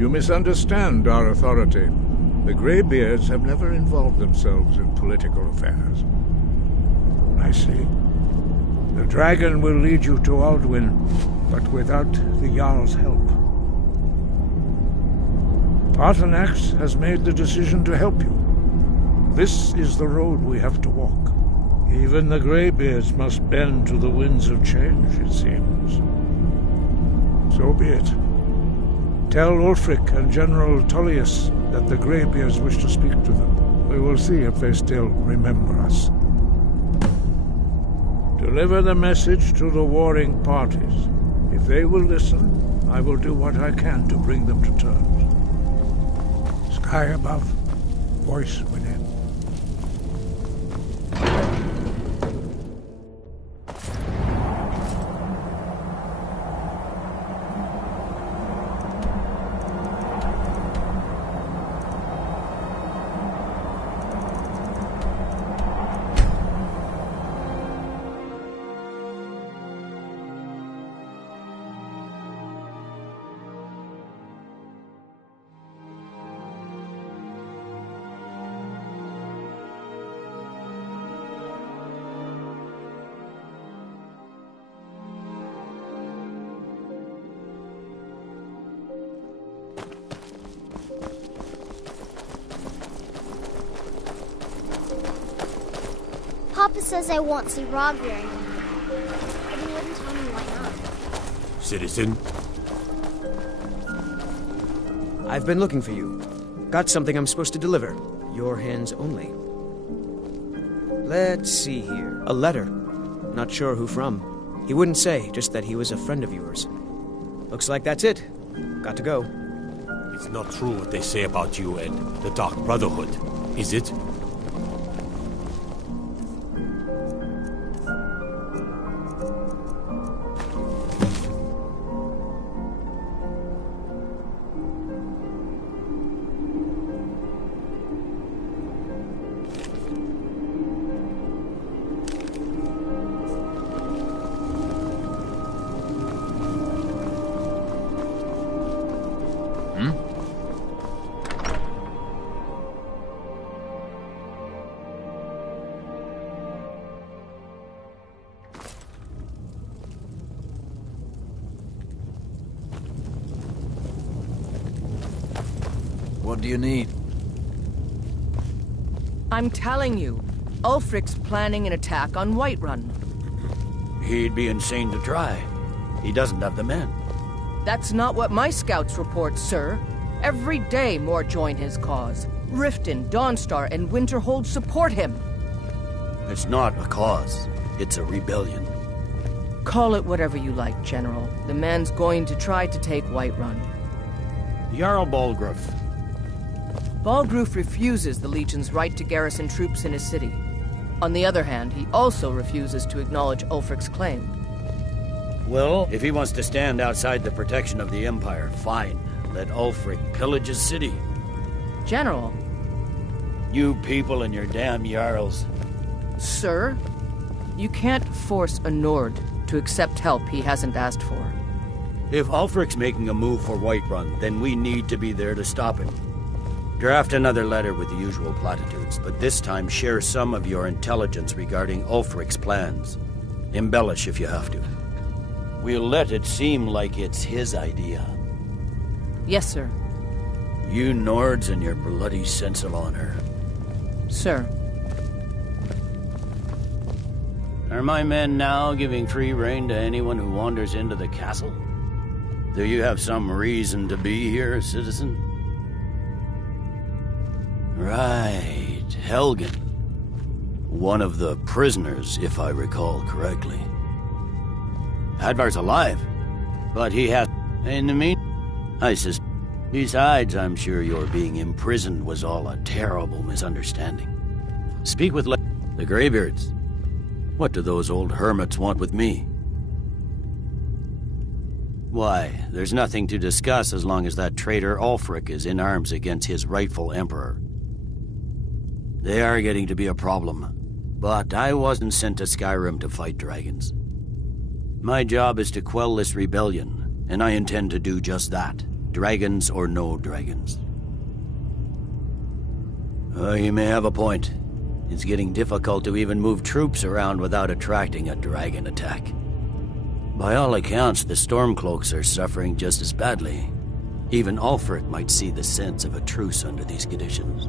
You misunderstand our authority. The Greybeards have never involved themselves in political affairs. I see. The dragon will lead you to Alduin, but without the Jarl's help. Arthanax has made the decision to help you. This is the road we have to walk. Even the Greybeards must bend to the winds of change, it seems. So be it. Tell Ulfric and General Tullius that the Greybeards wish to speak to them. We will see if they still remember us. Deliver the message to the warring parties. If they will listen, I will do what I can to bring them to terms. Sky above, voice within. Papa says I won't see Rob here anymore, but he wouldn't tell me why not. Citizen? I've been looking for you. Got something I'm supposed to deliver. Your hands only. Let's see here. A letter. Not sure who from. He wouldn't say, just that he was a friend of yours. Looks like that's it. Got to go. It's not true what they say about you and the Dark Brotherhood, is it? What do you need? I'm telling you, Ulfric's planning an attack on Whiterun. He'd be insane to try. He doesn't have the men. That's not what my scouts report, sir. Every day more join his cause. Riften, Dawnstar, and Winterhold support him. It's not a cause. It's a rebellion. Call it whatever you like, General. The man's going to try to take Whiterun. Jarl Balgruuf. Balgruuf refuses the Legion's right to garrison troops in his city. On the other hand, he also refuses to acknowledge Ulfric's claim. Well, if he wants to stand outside the protection of the Empire, fine. Let Ulfric pillage his city. General. You people and your damn Jarls. Sir, you can't force a Nord to accept help he hasn't asked for. If Ulfric's making a move for Whiterun, then we need to be there to stop him. Draft another letter with the usual platitudes, but this time share some of your intelligence regarding Ulfric's plans. Embellish if you have to. We'll let it seem like it's his idea. Yes, sir. You Nords and your bloody sense of honor. Sir. Are my men now giving free rein to anyone who wanders into the castle? Do you have some reason to be here, citizen? Right, Helgen. One of the prisoners, if I recall correctly. Hadvar's alive, but he has... In the meantime, I suspect... Besides, I'm sure your being imprisoned was all a terrible misunderstanding. Speak with the Greybeards. What do those old hermits want with me? Why, there's nothing to discuss as long as that traitor Ulfric is in arms against his rightful emperor. They are getting to be a problem, but I wasn't sent to Skyrim to fight dragons. My job is to quell this rebellion, and I intend to do just that. Dragons or no dragons. You may have a point. It's getting difficult to even move troops around without attracting a dragon attack. By all accounts, the Stormcloaks are suffering just as badly. Even Ulfric might see the sense of a truce under these conditions.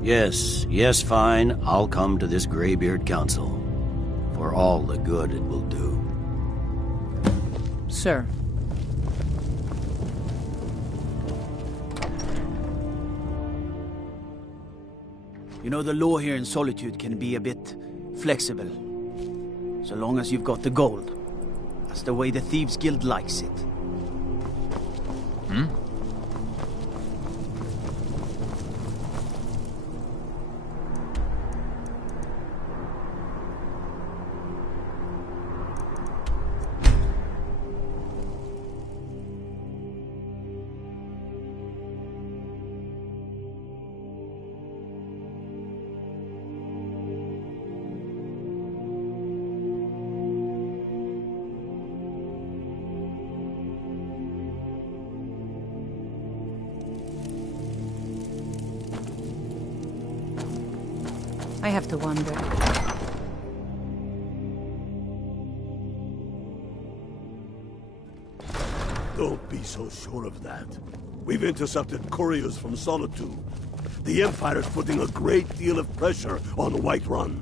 Yes, fine. I'll come to this Greybeard Council. For all the good it will do. Sir. You know, the law here in Solitude can be a bit flexible. So long as you've got the gold. That's the way the Thieves Guild likes it. Hmm? I have to wonder. Don't be so sure of that. We've intercepted couriers from Solitude. The Empire's putting a great deal of pressure on Whiterun.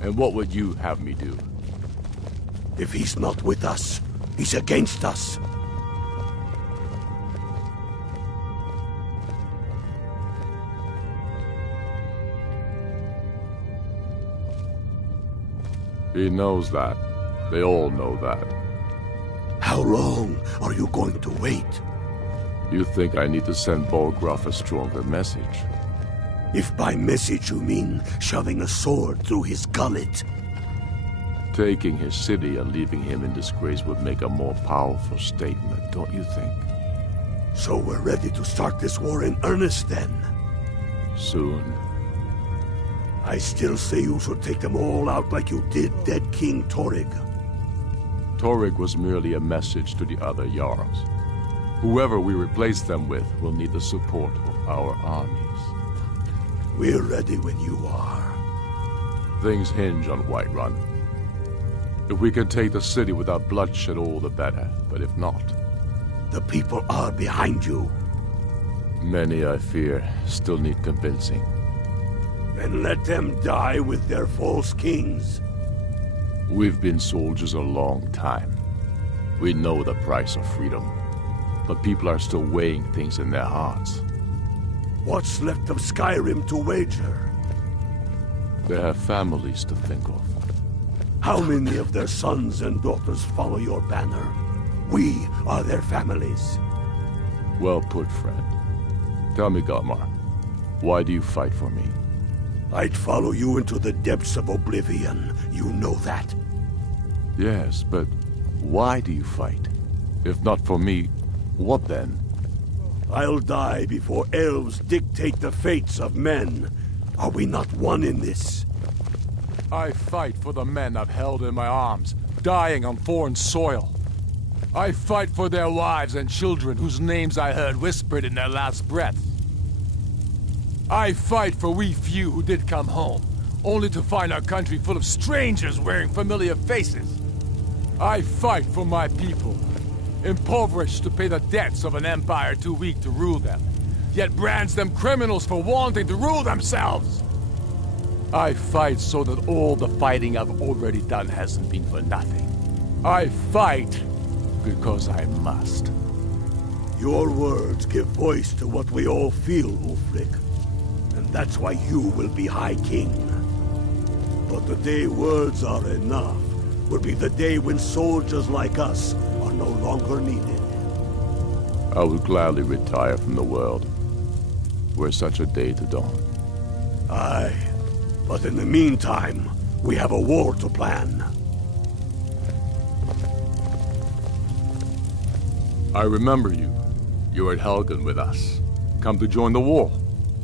And what would you have me do? If he's not with us, he's against us. He knows that. They all know that. How long are you going to wait? You think I need to send Bolgraf a stronger message? If by message you mean shoving a sword through his gullet. Taking his city and leaving him in disgrace would make a more powerful statement, don't you think? So we're ready to start this war in earnest then? Soon. I still say you should take them all out like you did dead King Torrig. Torrig was merely a message to the other Jarls. Whoever we replace them with will need the support of our armies. We're ready when you are. Things hinge on Whiterun. If we can take the city without bloodshed, all the better. But if not... The people are behind you. Many, I fear, still need convincing. Then let them die with their false kings. We've been soldiers a long time. We know the price of freedom. But people are still weighing things in their hearts. What's left of Skyrim to wager? They have families to think of. How many of their sons and daughters follow your banner? We are their families. Well put, friend. Tell me, Galmar, why do you fight for me? I'd follow you into the depths of oblivion. You know that. Yes, but why do you fight? If not for me, what then? I'll die before elves dictate the fates of men. Are we not one in this? I fight for the men I've held in my arms, dying on foreign soil. I fight for their wives and children whose names I heard whispered in their last breath. I fight for we few who did come home, only to find our country full of strangers wearing familiar faces. I fight for my people, impoverished to pay the debts of an empire too weak to rule them, yet brands them criminals for wanting to rule themselves. I fight so that all the fighting I've already done hasn't been for nothing. I fight because I must. Your words give voice to what we all feel, Ulfric. And that's why you will be High King. But the day words are enough will be the day when soldiers like us are no longer needed. I would gladly retire from the world, were such a day to dawn. Aye, but in the meantime, we have a war to plan. I remember you. You were at Helgen with us. Come to join the war.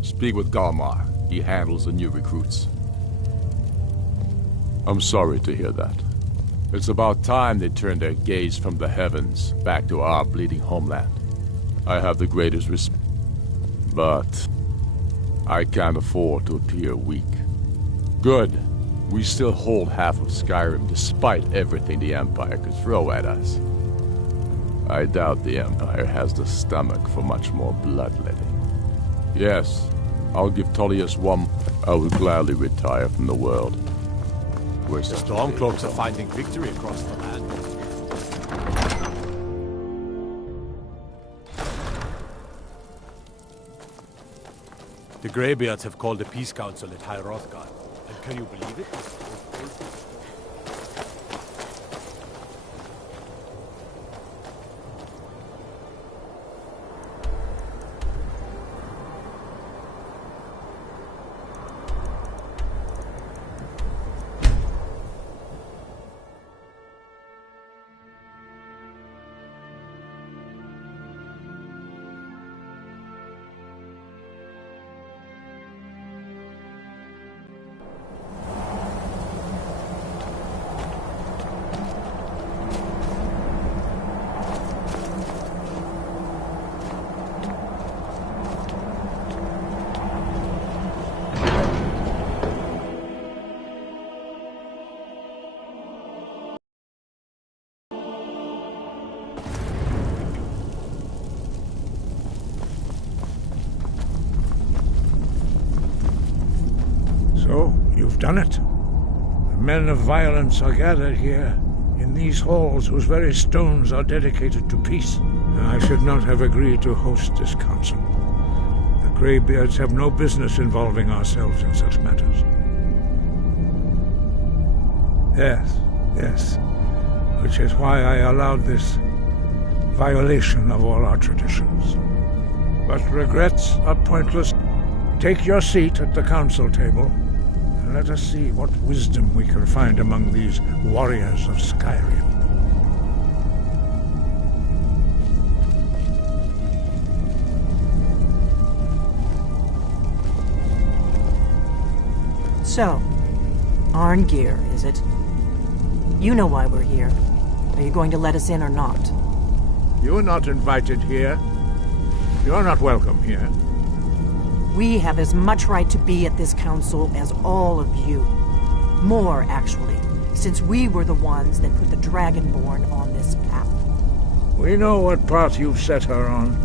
Speak with Galmar. He handles the new recruits. I'm sorry to hear that. It's about time they turned their gaze from the heavens back to our bleeding homeland. I have the greatest respect, but I can't afford to appear weak. Good. We still hold half of Skyrim despite everything the Empire could throw at us. I doubt the Empire has the stomach for much more bloodletting. Yes, I'll give Tullius one. I will gladly retire from the world. The Stormcloaks are finding victory across the land. The Greybeards have called a peace council at High Hrothgar. And can you believe it? So, you've done it. The men of violence are gathered here, in these halls whose very stones are dedicated to peace. I should not have agreed to host this council. The Greybeards have no business involving ourselves in such matters. Yes. Which is why I allowed this violation of all our traditions. But regrets are pointless. Take your seat at the council table. Let us see what wisdom we can find among these warriors of Skyrim. So, Arngeir, is it? You know why we're here. Are you going to let us in or not? You're not invited here. You're not welcome here. We have as much right to be at this council as all of you. More, actually, since we were the ones that put the Dragonborn on this path. We know what path you've set her on,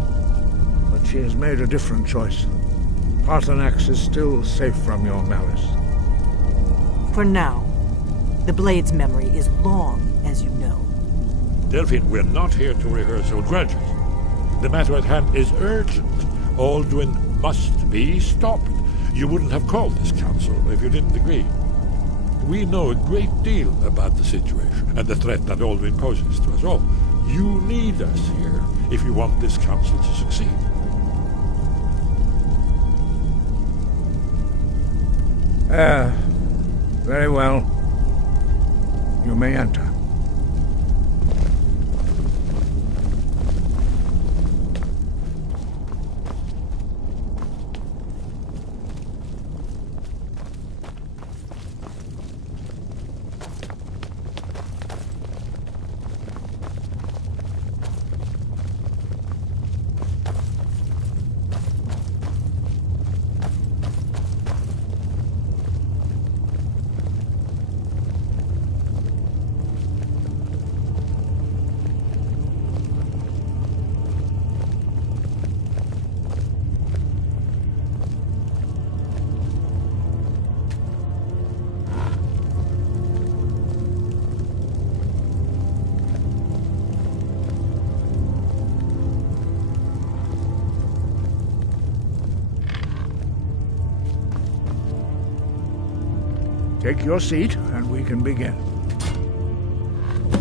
but she has made a different choice. Paarthurnax is still safe from your malice. For now. The Blade's memory is long, as you know. Delphine, we're not here to rehearse old grudges. The matter at hand is urgent. Alduin must be stopped. You wouldn't have called this council if you didn't agree. We know a great deal about the situation and the threat that Alduin poses to us all. You need us here if you want this council to succeed. Very well. You may enter. Take your seat, and we can begin.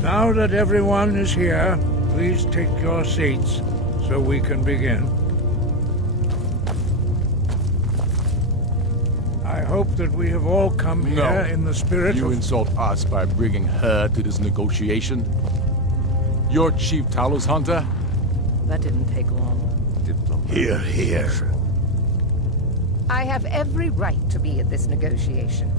Now that everyone is here, please take your seats, so we can begin. I hope that we have all come here in the spirit You of... insult us by bringing her to this negotiation? You're Chief Talos Hunter? That didn't take long. Hear, hear. I have every right to be at this negotiation.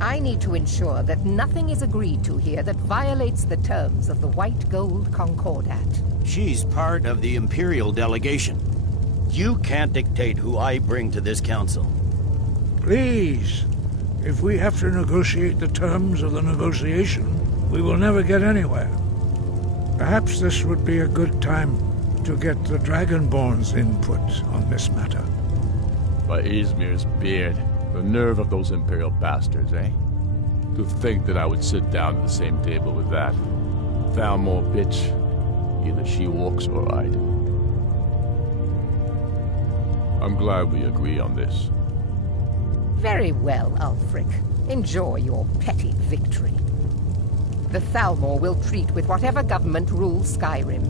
I need to ensure that nothing is agreed to here that violates the terms of the White Gold Concordat. She's part of the Imperial delegation. You can't dictate who I bring to this council. Please, if we have to negotiate the terms of the negotiation, we will never get anywhere. Perhaps this would be a good time to get the Dragonborn's input on this matter. By Izmir's beard, the nerve of those Imperial bastards, eh? To think that I would sit down at the same table with that. Thalmor bitch. Either she walks or I do. I'm glad we agree on this. Very well, Ulfric. Enjoy your petty victory. The Thalmor will treat with whatever government rules Skyrim.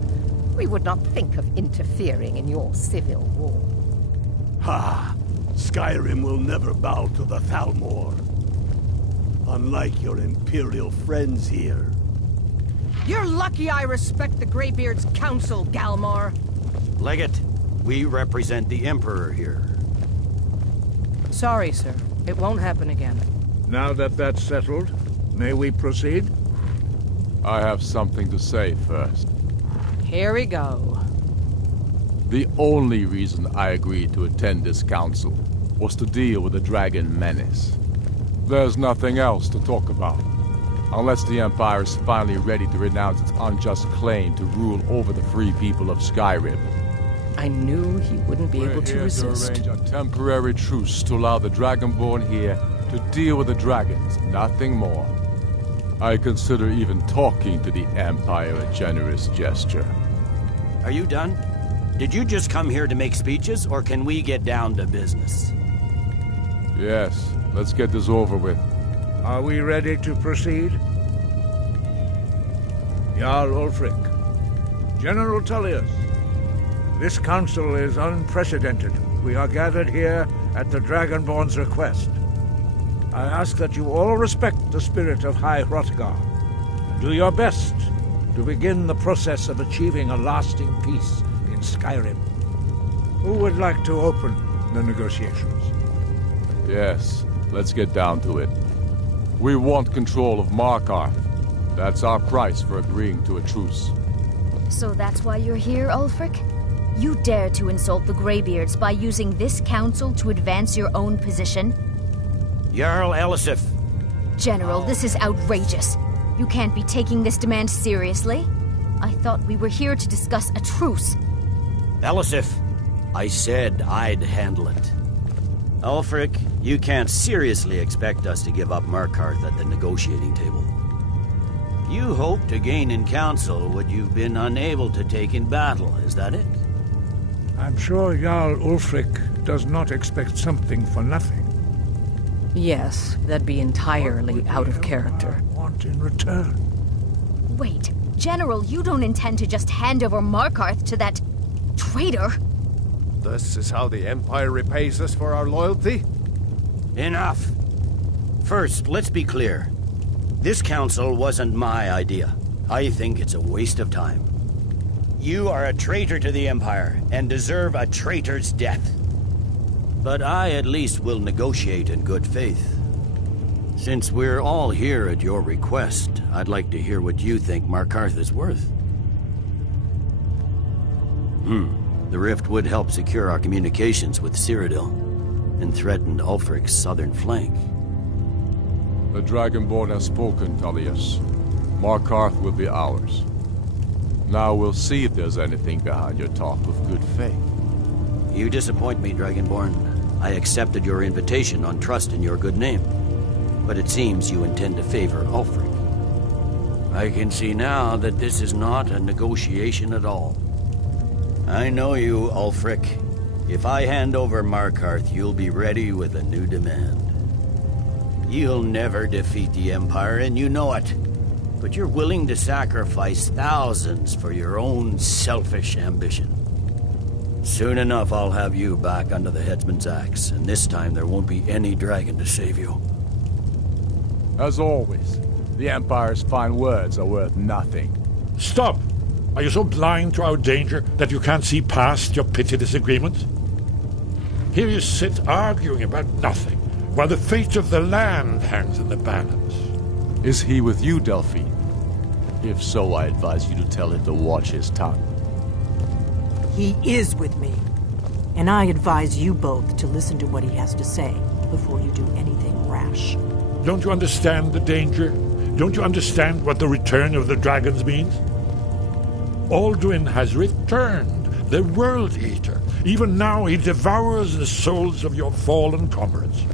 We would not think of interfering in your civil war. Ha! Skyrim will never bow to the Thalmor. Unlike your Imperial friends here. You're lucky I respect the Greybeard's counsel, Galmar. Legate, we represent the Emperor here. Sorry, sir. It won't happen again. Now that that's settled, may we proceed? I have something to say first. Here we go. The only reason I agreed to attend this council was to deal with the dragon menace. There's nothing else to talk about. Unless the Empire is finally ready to renounce its unjust claim to rule over the free people of Skyrim. I knew he wouldn't be able to resist. We're here to arrange a temporary truce to allow the Dragonborn here to deal with the dragons, nothing more. I consider even talking to the Empire a generous gesture. Are you done? Did you just come here to make speeches, or can we get down to business? Yes, let's get this over with. Are we ready to proceed? Jarl Ulfric, General Tullius, this council is unprecedented. We are gathered here at the Dragonborn's request. I ask that you all respect the spirit of High Hrothgar, and do your best to begin the process of achieving a lasting peace in Skyrim. Who would like to open the negotiations? Yes, let's get down to it. We want control of Markarth. That's our price for agreeing to a truce. So that's why you're here, Ulfric? You dare to insult the Greybeards by using this council to advance your own position? Jarl Elisif. General, this is outrageous. You can't be taking this demand seriously. I thought we were here to discuss a truce. Elisif, I said I'd handle it. Ulfric, you can't seriously expect us to give up Markarth at the negotiating table. You hope to gain in council what you've been unable to take in battle, is that it? I'm sure Jarl Ulfric does not expect something for nothing. Yes, that'd be entirely out of character. Want in return? Wait, General, you don't intend to just hand over Markarth to that traitor? This is how the Empire repays us for our loyalty? Enough. First, let's be clear. This council wasn't my idea. I think it's a waste of time. You are a traitor to the Empire and deserve a traitor's death. But I at least will negotiate in good faith. Since we're all here at your request, I'd like to hear what you think Markarth is worth. The rift would help secure our communications with Cyrodiil and threatened Ulfric's southern flank. The Dragonborn has spoken, Tullius. Markarth will be ours. Now we'll see if there's anything behind your talk of good faith. You disappoint me, Dragonborn. I accepted your invitation on trust in your good name. But it seems you intend to favor Ulfric. I can see now that this is not a negotiation at all. I know you, Ulfric. If I hand over Markarth, you'll be ready with a new demand. You'll never defeat the Empire, and you know it. But you're willing to sacrifice thousands for your own selfish ambition. Soon enough, I'll have you back under the headsman's axe, and this time there won't be any dragon to save you. As always, the Empire's fine words are worth nothing. Stop! Are you so blind to our danger that you can't see past your petty disagreements? Here you sit arguing about nothing, while the fate of the land hangs in the balance. Is he with you, Delphine? If so, I advise you to tell him to watch his tongue. He is with me. And I advise you both to listen to what he has to say before you do anything rash. Don't you understand the danger? Don't you understand what the return of the dragons means? Alduin has returned, the World Eater. Even now he devours the souls of your fallen comrades.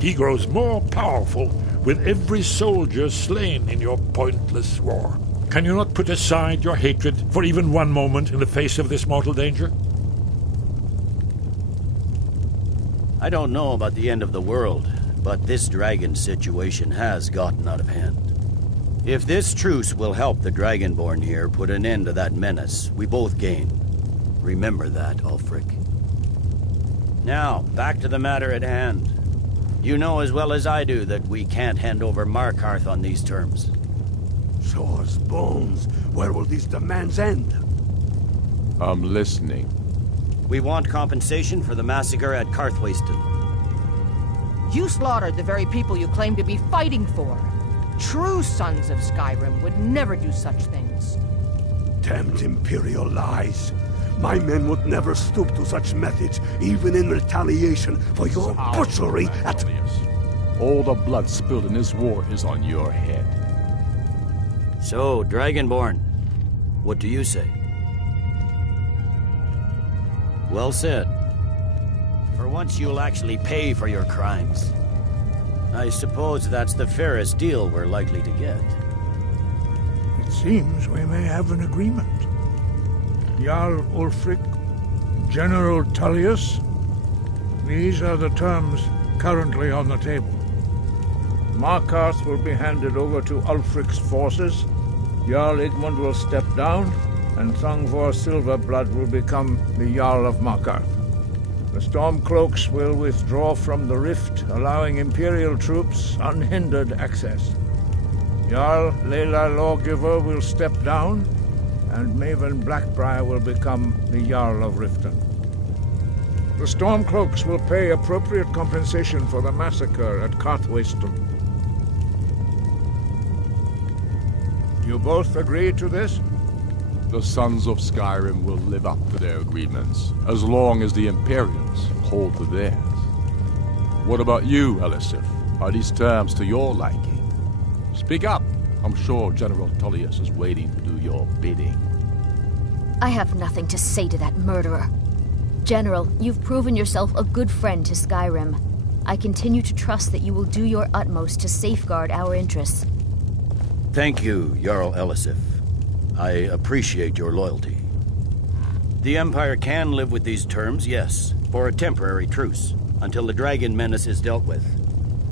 He grows more powerful with every soldier slain in your pointless war. Can you not put aside your hatred for even one moment in the face of this mortal danger? I don't know about the end of the world, but this dragon situation has gotten out of hand. If this truce will help the Dragonborn here put an end to that menace, we both gain. Remember that, Ulfric. Now, back to the matter at hand. You know as well as I do that we can't hand over Markarth on these terms. Swords, bones, where will these demands end? I'm listening. We want compensation for the massacre at Karthwasten. You slaughtered the very people you claim to be fighting for. True sons of Skyrim would never do such things. Damned Imperial lies. My men would never stoop to such methods, even in retaliation for your butchery at... All the blood spilled in this war is on your head. So, Dragonborn, what do you say? Well said. For once you'll actually pay for your crimes. I suppose that's the fairest deal we're likely to get. It seems we may have an agreement. Jarl Ulfric, General Tullius, these are the terms currently on the table. Markarth will be handed over to Ulfric's forces, Jarl Igmund will step down, and Thungvor Silverblood will become the Jarl of Markarth. The Stormcloaks will withdraw from the rift, allowing Imperial troops unhindered access. Jarl Leila Lawgiver will step down, and Maven Blackbriar will become the Jarl of Riften. The Stormcloaks will pay appropriate compensation for the massacre at Karthwasten. You both agree to this? The Sons of Skyrim will live up to their agreements, as long as the Imperials hold to theirs. What about you, Elisif? Are these terms to your liking? Speak up! I'm sure General Tullius is waiting to do your bidding. I have nothing to say to that murderer. General, you've proven yourself a good friend to Skyrim. I continue to trust that you will do your utmost to safeguard our interests. Thank you, Jarl Elisif. I appreciate your loyalty. The Empire can live with these terms, yes, for a temporary truce, until the dragon menace is dealt with.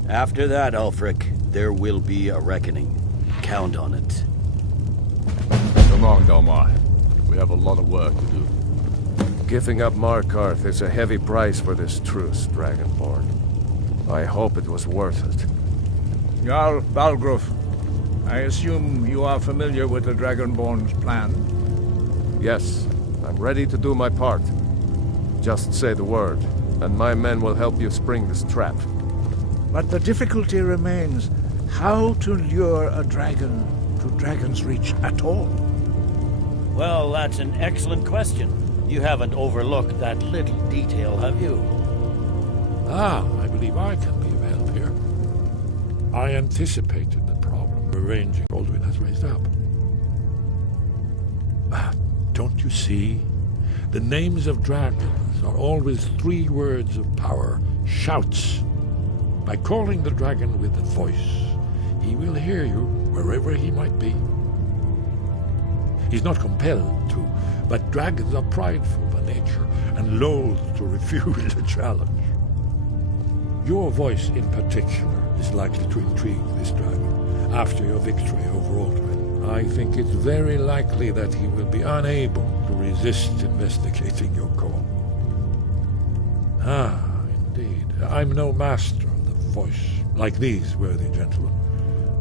After that, Ulfric, there will be a reckoning. Count on it. Come on, Dalmar. We have a lot of work to do. Giving up Markarth is a heavy price for this truce, Dragonborn. I hope it was worth it. Jarl Balgruf, I assume you are familiar with the Dragonborn's plan? Yes, I'm ready to do my part. Just say the word, and my men will help you spring this trap. But the difficulty remains how to lure a dragon to Dragon's Reach at all. Well, that's an excellent question. You haven't overlooked that little detail, have you? I believe I can be of help here. I anticipated the problem arranging Alduin has raised up. Don't you see? The names of dragons are always 3 words of power, shouts. By calling the dragon with a voice, he will hear you wherever he might be. He's not compelled to, but dragons are prideful by nature and loath to refuse a challenge. Your voice in particular is likely to intrigue this dragon after your victory over Alduin. I think it's very likely that he will be unable to resist investigating your call. Indeed. I'm no master of the voice, like these worthy gentlemen,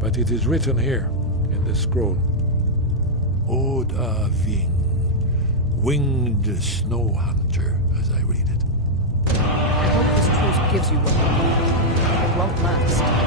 but it is written here in this scroll. Oda Ving, winged snow hunter, as I read it. I hope this truce gives you what you need. won't last.